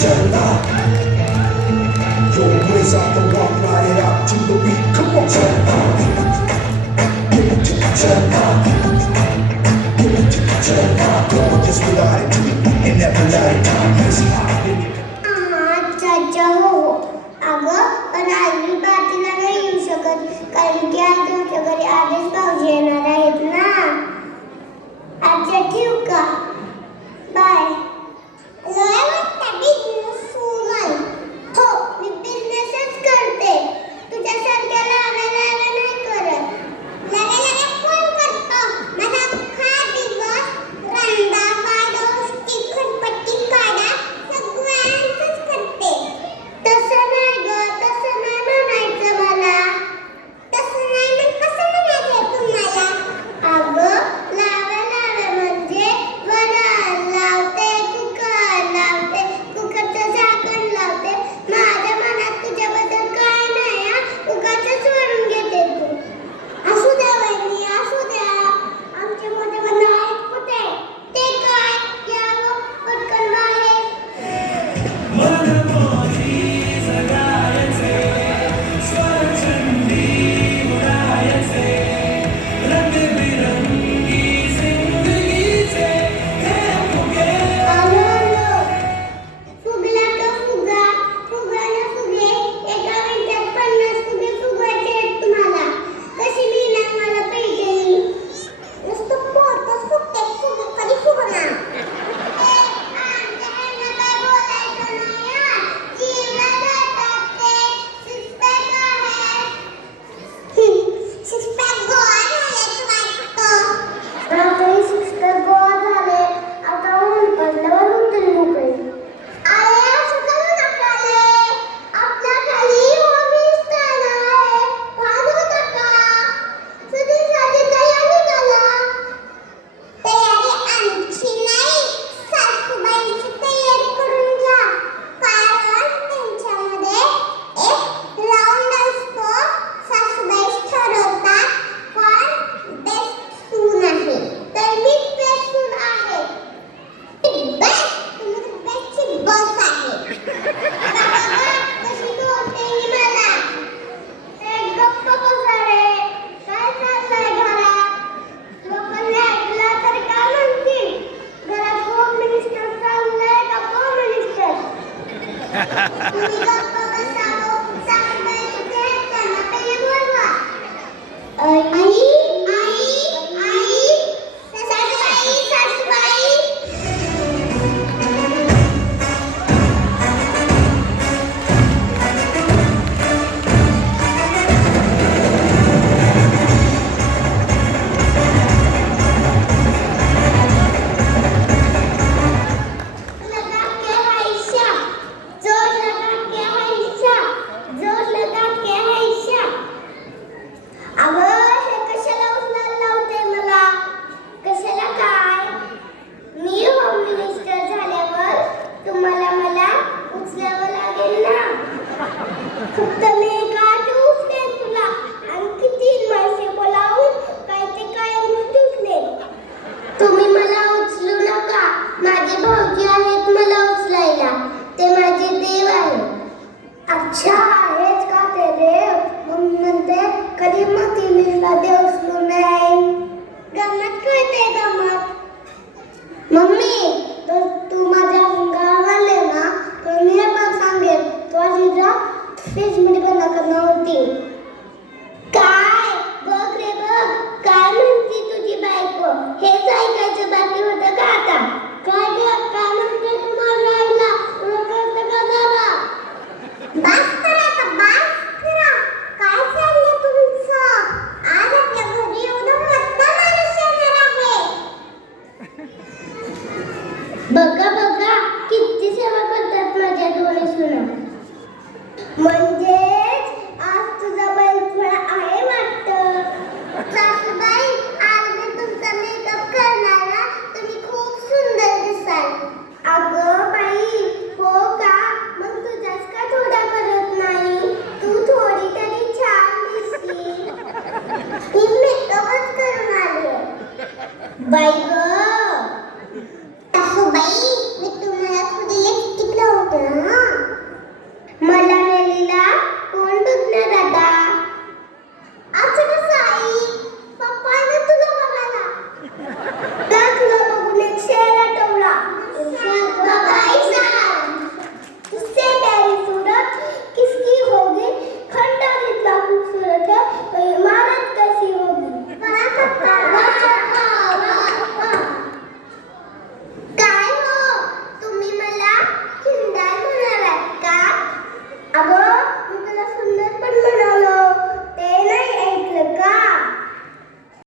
चलना. Your ways are the one, ride it out to the beat. Come on, चलना. चलना. चलना. Go just without it, and never let it down. Yes, चाचा हो अगं पण आजही पार्टीला नाही येऊ शकत कारण की आज तुमच्या घरी आधीच भाऊजी येणार आहेत ना. आजच्या ठेवू का? बाय. लय वाटतं बिझनेस वुमन. हो मी बिझनेसच करते. तुझ्यासारख्या लाव्या नाही करत. लाव्या कोण करतो? माझा अख्खा दिवस रंदा पाडो खटपट्टी काढा सगळ्यांचंच करते. तसं नाही ग, तसं नाही म्हणायचं मला. तसं नाही मग कसं म्हणायचं तुम्हाला? अगं लाव्या म्हणजे वरण लावते, कुकर लावते, कुकरचं झाकण लावते. माझ्या मनात तुझ्याबद्दल काय नाही हा. उगाचच वरून घेते तू. असू द्या वहिनी, असू द्या. आमचे मोठे बंधू आहेत कुठे? ते काय यावं पटकन बाहेर. फुगला का फुगा, फुगा ना फुगे. एका मिनिटात 50 फुगे फुगवायचे आहेत तुम्हाला. कशी मिळणार मला पैठणी? नुसतं पोटच फुगते, फुगे कधी फुगणार? आमच्या ह्यांना काय बोलायचं नाही हा. जीवला जातात ते. सिक्स पॅक आहे. सिक्स पॅक गोळा झाले वाटतं. रात्री सिक्स पॅक गोळा झाले. आता ऊन पडल्यावर उतरली मोकळी. अरे असं करू नका रे. आपल्या खाली होमिस्ट आहे. वाढू नका. सुधीरसाठी तयारी करा. तयारी आमची नाही सासूबाईंची तयारी करून घ्या. कारण त्यांच्यामध्ये एक राऊंड असतो. सासूबाई ठरवतात कोण बेस्ट सून आहे. तर मी बेस्ट सून आहे. बेस्ट तुम्ही बेस्टची बस आहे. बाबा कशी बोलते ही मला. गप्प बसा रे. काय चाललंय घरात? लोकांनी ऐकलं तर काय म्हणतील? घरात होम मिनिस्टर चाललंय का होम मिनिस्टर? तुम्ही गप्प बसा हो. सासूबाई कुठे आहेत? त्यांना पहिले बोलवा. आई आई आई सासूबाई सासूबाई. लगा के हैशा जोर लगा के हैशा जोर लगा के हैशा. अगं हे कशाला उचलायला लावते मला? कशाला काय? मी होम मिनिस्टर झाल्यावर तुम्हाला मला उचलावं लागेल ना. फक्त मी एक आठ उचलेन तुला आणखी 3 माणसे बोलावून काय ते काय गोष्टी उचलेन. तुम्ही मला उचलू नका. माझे भाऊजी आहेत मला उचलायला. ते माझे देव आहेत. अच्छा हेच का ते देव? मम्मी म्हणते कधी मातीला देव उचलू नाही. गमत कळते गमत. मम्मी तर तू माझ्या गावाला आले ना तर मी हे पण सांगेन. तू आजी जा फ्रीज मध्ये बंद करणार होती.